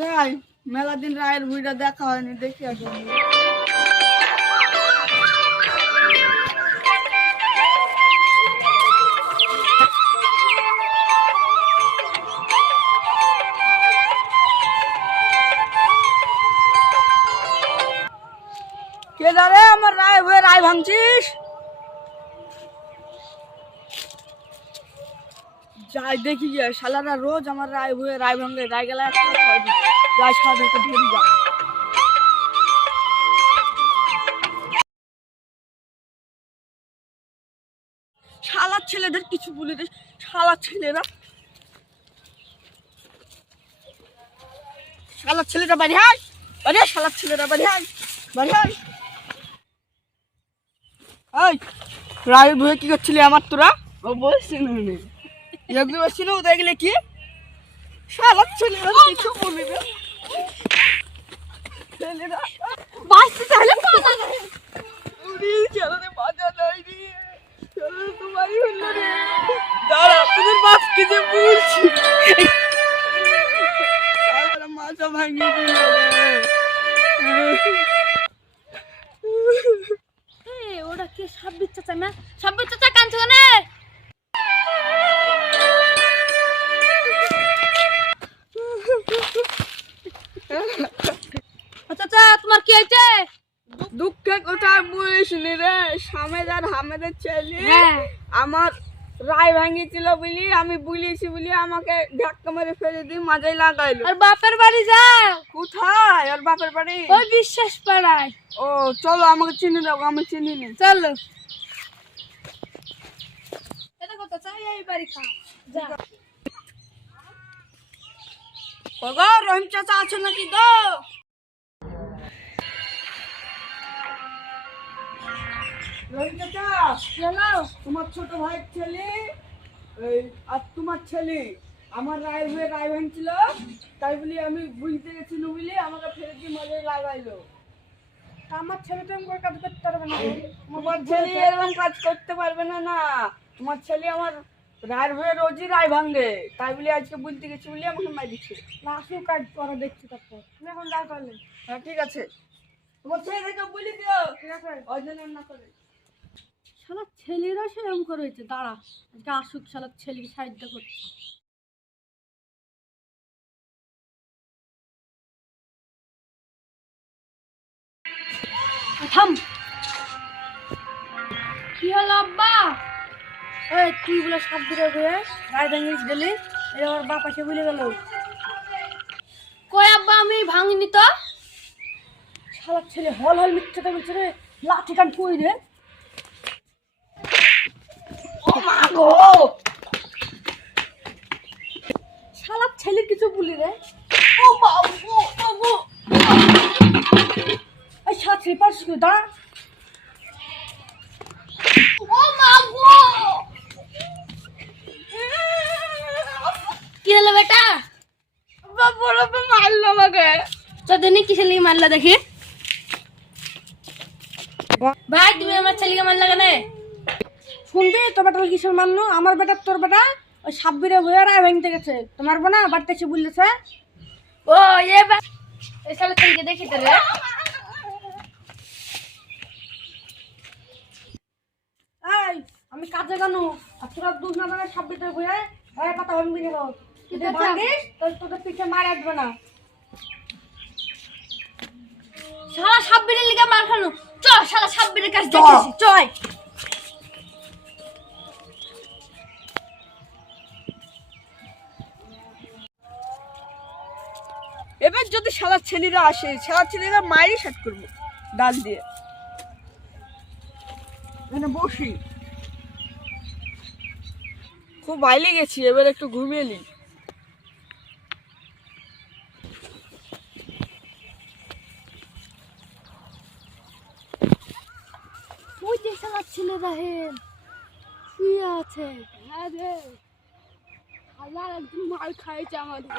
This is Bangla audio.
যাই, মেলা দিন রায়ের ভুঁইটা দেখা হয়নি, দেখি আসলে। কে জানে আমার রায় হয়ে রায় ভাঙছিস? যাই দেখি গিয়ে, শালারা রোজ আমার রায় হয়ে রায় ভাঙে, রায় গেলে যাই সারাদেরকে ধরে যা। শালার ছেলেদের কিছু বলে দে, শালার ছেলেরা, শালার ছেলেটা বাড়ি হাই, বাড়ি শালার ছেলেরা বাড়ি হাই, বাড়ি হাই। এই রায় ভুয়ে কি করছিলি আমার তোরা? ও বলছিল এগুলো বলছিল, দেখলে কি শালার ছেলেরা কিছু বলবে, ছেলেরা বাঁচতে চাইলে বাঁচা যায়, উনি ছেলেরা বাঁচা যায় রে, ছেলেরা তোমারই হলো রে। দাঁড়া, তোদের বাপকে যে বলছি, শালারা মাথা ভাঙিয়ে দিল রে। ওটা কি সাব্বির চাচা না? সাব্বির চাচা কাঁদছো কেন? চাচা তোমার কি হয়েছে? দুঃখের কথা বলিস নি রে, সামেদ আর হামেদের ছেলে হ্যাঁ। আমার রায় ভাঙিয়েছিল বলি, আমি বলেছি বলি আমাকে ধাক্কা মেরে ফেলে দিয়ে মাজায় লাগাইলো। আর বাপের বাড়ি যাও। কোথায় ওর বাপের বাড়ি? ওই বিশ্বাস পাড়ায়। ও চলো, আমাকে চিনি দাও, আমি চিনি নি। চলো। এটা কথা চাই এই বাড়ি খা যা। ওগো রহিম চাচা আছে নাকি গো? রহিম চাচা, চলো। তোমার ছোট ভাইয়ের ছেলে এই আর তোমার ছেলে আমার রায় হয়ে রায় ভাঙছিল, তাই বলি আমি বুঝতে গেছিল বলি আমাকে ফেলে দিয়ে মাজায় লাগাইলো। আমার ছেলে তো এমন কাজ করতে পারবে না। তোমার ছেলে এরকম কাজ করতে পারবে না। না, তোমার ছেলে আমার রায়ের হয়ে রোজই রায় ভাঙে, তাই বলে আজকে বলতে গেছি বলে আমাকে মাই দিচ্ছে। না আসুক কাজ করা দেখছি তারপর। তুমি এখন যা করলে। হ্যাঁ ঠিক আছে, তোমার ছেলে থেকে বলে দিও ঠিক আছে। অজন্য না করে। শালা ছেলেরা সেরকম করে হয়েছে, দাঁড়া আজকে আসুক শালা ছেলেকে সাহায্য করছে। থাম। কি হলো আব্বা? এই তুই বলে সব দিকে হয়ে রায় ভাঙিস গেলি, এই আমার বাপ এসে বলে গেল। কই আব্বা আমি ভাঙিনি তো। শালা ছেলে হল হল মিথ্যাটা বলছে রে, লাঠি কান কই রে। ও মা গো, শালা ছেলে কিছু বলি রে। ও বাবু বাবু, এই শালা ছেলে পারছিস কি দাঁড়া। ও মা গো, কি হলো বেটা? বাবু বাবু মারলো আমাকে। তোদেরকে কি ছেলেকে মারলা দেখি? ভাই তুমি আমার ছেলেকে মারলা কেন? শুনবি তোর বেটা কিসের মারলো? আমার বেটা তোর বেটা ওই সাব্বিরে হয়ে রায় ভাঙতে গেছে, তোমার বোনা বাড়িতে এসে বললেছে। ও এই শালা ছেলেকে দেখি তো রে। এই আমি কাজে গানু আর তোরা দুধ না মানে সাব্বিরে হয়ে রায় কথা ভাঙবি গেল। যদি ভাঙিস তোদের পিঠে মার আসবে না। শালা সাব্বিরের লিগে মার খানো। চ শালা সাব্বিরের কাছে দেখেছি চয়। এবার যদি শালার ছেলেরা আসে, শালার ছেলেরা মায়েরই শাট করবো ডাল দিয়ে। এখানে বসি, খুব বাইলে গেছি, এবার একটু ঘুমিয়ে নি। ওই যে শালা ছেলেরা হেন শুয়ে আছে। হ্যাঁ রে হাজার একদিন মার খাইছে আমাদের।